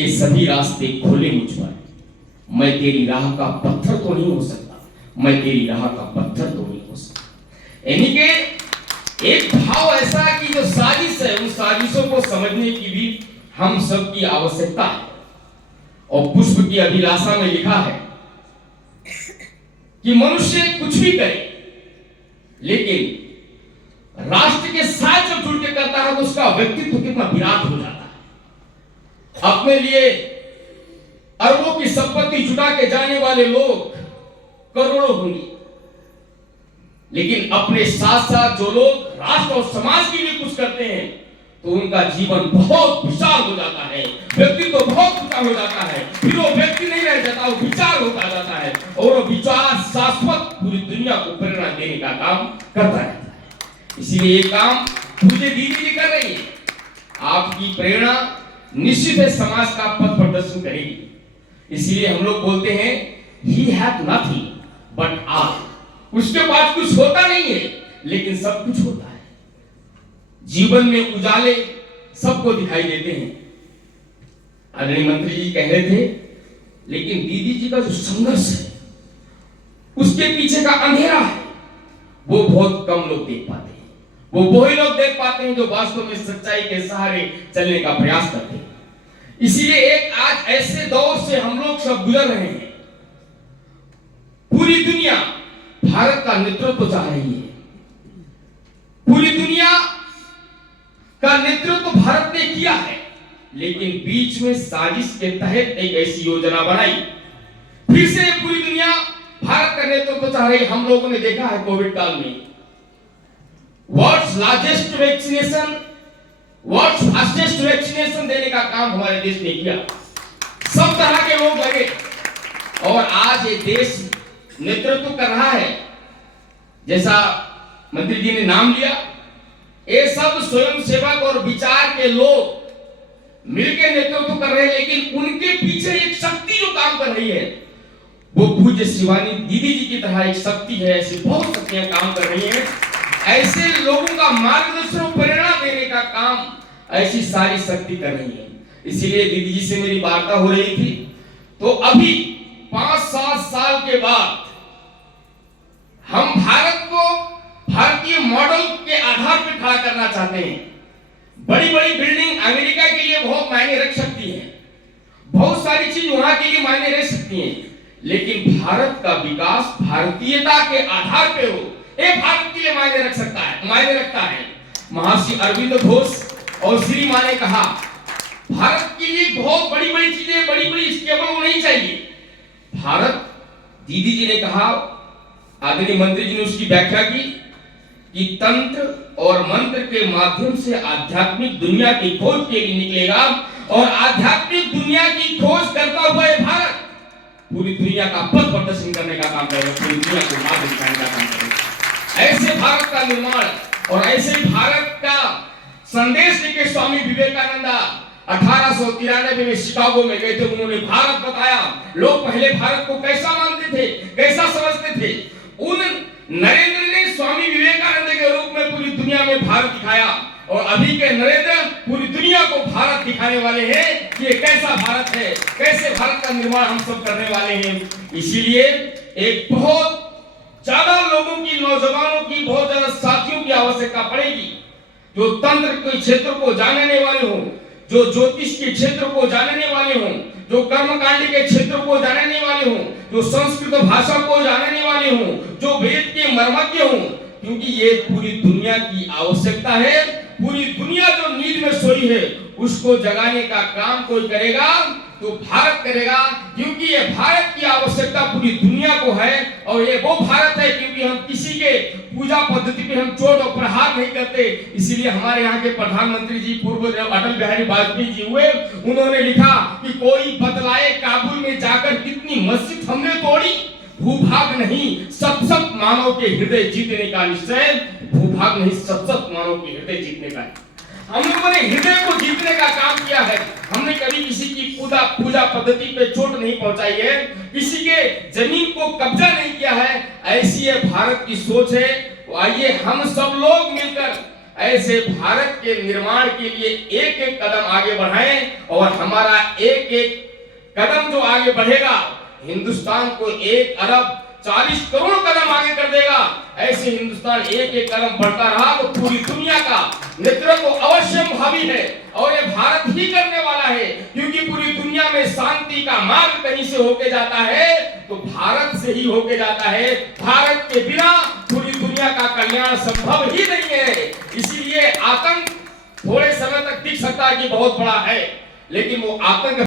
ये सभी रास्ते खोले मुझ पर। मैं तेरी राह का पत्थर तो नहीं हो सकता, मैं तेरी राह का पत्थर तो नहीं हो सकता। यानी कि एक भाव ऐसा कि जो साजिश है, उन साजिशों को समझने की भी हम सब की आवश्यकता है। और पुष्प की अभिलाषा में लिखा है कि मनुष्य कुछ भी करे, लेकिन राष्ट्र के साथ जब जुड़ के करता है तो उसका व्यक्तित्व कितना विराट हो जाता है। अपने लिए अरबों की संपत्ति जुटा के जाने वाले लोग करोड़ों होंगे, लेकिन अपने साथ साथ जो लोग राष्ट्र और समाज के लिए कुछ करते हैं तो उनका जीवन बहुत विशाल हो जाता है, व्यक्तित्व तो बहुत ऊंचा हो जाता है। फिर वो व्यक्ति नहीं रह जाता, वो विचार होता जाता है और वो विचार शाश्वत पूरी दुनिया को प्रेरणा देने का काम करता रहता है। इसीलिए ये काम पूज्य दीदी जी कर रही है। आपकी प्रेरणा निश्चित है समाज का पथ प्रदर्शन करेगी। इसीलिए हम लोग बोलते हैं he had nothing but all. उसके पास कुछ होता नहीं है लेकिन सब कुछ होता है। जीवन में उजाले सबको दिखाई देते हैं। आदरणीय मंत्री जी कह रहे थे, लेकिन दीदी जी का जो संघर्ष है उसके पीछे का अंधेरा है वो बहुत कम लोग देख पाते हैं। वो वही लोग देख पाते हैं जो वास्तव में सच्चाई के सहारे चलने का प्रयास करते हैं। इसीलिए एक आज ऐसे दौर से हम लोग सब गुजर रहे हैं। पूरी दुनिया भारत का नेतृत्व चाह रही है। पूरी दुनिया का नेतृत्व भारत ने किया है, लेकिन बीच में साजिश के तहत एक ऐसी योजना बनाई। फिर से पूरी दुनिया भारत का नेतृत्व चाह रही। हम लोगों ने देखा है कोविड काल में world's largest vaccination, world's fastest vaccination देने का काम हमारे देश ने किया। सब तरह के लोग लगे और आज ये देश नेतृत्व कर रहा है। जैसा मंत्री जी ने नाम लिया, ये सब स्वयं सेवक और विचार के लोग मिलकर नेतृत्व कर रहे हैं, लेकिन उनके पीछे एक शक्ति जो काम कर रही है वो पूज्य शिवानी दीदी जी की तरह एक शक्ति है। ऐसी बहुत शक्तियां काम कर रही हैं। ऐसे लोगों का मार्गदर्शन और प्रेरणा देने का काम ऐसी सारी शक्ति कर रही है। इसीलिए दीदी जी से मेरी वार्ता हो रही थी, तो अभी 5-7 साल के बाद हम भारत को भारतीय मॉडल के आधार पर खड़ा करना चाहते हैं। बड़ी बड़ी बिल्डिंग अमेरिका के लिए बहुत मायने रख सकती है, बहुत सारी चीज वहां के लिए मायने रख सकती हैं, लेकिन भारत का विकास भारतीयता के आधार पे हो, ये भारत के लिए मायने रख सकता है, मायने रखता है। महर्षि अरविंद घोष और श्री मां ने कहा भारत के लिए बहुत बड़ी बड़ी चीजें, बड़ी बड़ी स्केबल नहीं चाहिए। भारत, दीदी जी ने कहा, आदरणीय मंत्री जी ने उसकी व्याख्या की कि तंत्र और मंत्र के माध्यम से आध्यात्मिक दुनिया की खोज के लिए निकलेगा और आध्यात्मिक दुनिया की खोज करता हुआ ये भारत पूरी दुनिया का पथ प्रदर्शन करने का काम करेगा, पूरी दुनिया को मार्ग दिखाने का काम करेगा। ऐसे भारत का निर्माण और ऐसे भारत का संदेश लेके स्वामी विवेकानंद 1893 में शिकागो में गए थे। उन्होंने भारत बताया। लोग पहले भारत को कैसा मानते थे, कैसा समझते थे, उन नरेंद्र ने स्वामी विवेकानंद के रूप में पूरी दुनिया में भारत दिखाया और अभी के नरेंद्र पूरी दुनिया को भारत दिखाने वाले हैं कि ये कैसा भारत है, कैसे भारत का निर्माण हम सब करने वाले हैं। इसीलिए एक बहुत ज्यादा लोगों की, नौजवानों की, बहुत ज्यादा साथियों की आवश्यकता पड़ेगी जो तंत्र के क्षेत्र को जानने वाले हों, जो ज्योतिष के क्षेत्र को जानने वाले हों, जो कर्मकांड के क्षेत्र को जानने वाले हों, जो संस्कृत भाषा को जानने वाले हों, जो वेद के मर्मज्ञ हों, क्योंकि ये पूरी दुनिया की आवश्यकता है। पूरी दुनिया जो नींद में सोई है उसको जगाने का काम कोई करेगा तो भारत करेगा, क्योंकि ये भारत की आवश्यकता पूरी दुनिया को है। और ये वो भारत है क्योंकि हम किसी के पूजा पद्धति पे हम चोट और प्रहार नहीं करते। इसीलिए हमारे यहाँ के प्रधानमंत्री जी पूर्व अटल बिहारी वाजपेयी जी हुए, उन्होंने लिखा कि कोई बतलाए काबुल में जाकर कितनी मस्जिद हमने तोड़ी, भूभाग नहीं सत मानव के हृदय जीतने का निश्चय, भूभाग नहीं सत मानव के हृदय जीतने का है। हम लोगों ने हृदय को जीतने का काम किया है। हमने कभी किसी की पूजा पद्धति पे चोट नहीं पहुंचाई है, किसी के जमीन को कब्जा नहीं किया है। ऐसी ये भारत की सोच है। आइए हम सब लोग मिलकर ऐसे भारत के निर्माण के लिए एक एक कदम आगे बढ़ाएं और हमारा एक एक कदम जो आगे बढ़ेगा हिंदुस्तान को 1 अरब 40 करोड़ कदम आगे कर देगा। ऐसे हिंदुस्तान एक एक कदम बढ़ता रहा तो पूरी दुनिया का नेतृत्व अवश्य भावी है और ये भारत ही करने वाला है, क्योंकि पूरी दुनिया में शांति का मार्ग कहीं से होके जाता है तो भारत से ही होके जाता है। भारत के बिना पूरी दुनिया का कल्याण संभव ही नहीं है। इसीलिए आतंक थोड़े समय तक दिख सकता है कि बहुत बड़ा है, लेकिन वो आतंक